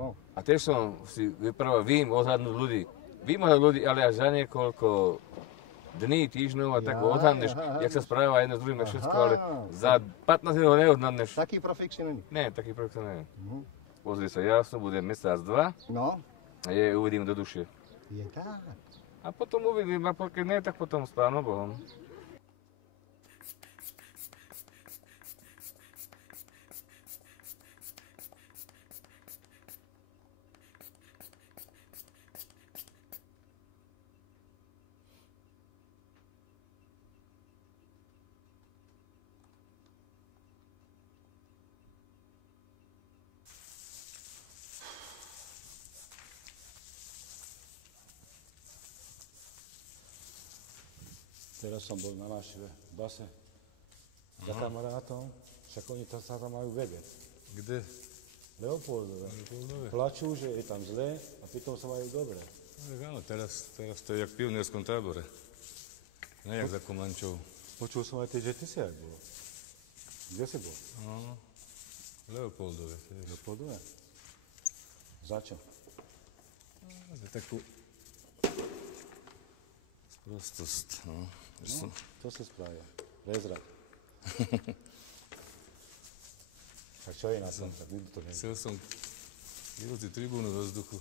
No. A tiež som si vyprával, vím odhadnúť ľudí. Vím odhadnúť ľudí, ale až za niekoľko dní, týždňov a tak odhadneš, jak sa správa jedno s druhým a všetko, ale za 15 minút neodhadneš. Taký profík si není. Nie, taký projekt to nie je. Pozri sa, ja som budem mesiac, dva No. a uvidím do duše. Je tak. A potom uvidím, a keď nie, tak potom s Pánom Bohom. Teraz som bol na návšteve v base za kamarátom, však oni to sa tam majú vedieť. Kde? Leopoldove. Plačú, že je tam zlé a pritom sa majú dobre. Áno, teraz to je jak v pionierskom tábore. Ne jak za Komančov. Počul som aj že ty si aj bol. Kde si bol? No, Leopoldove. Leopoldove? Za čo? Za takú sprostosť, no. No, to si spravil. Prezrad. A čo je na tom? Tak nikto to nevie. Chcel som vyhodziť tribúnu do vzduchu.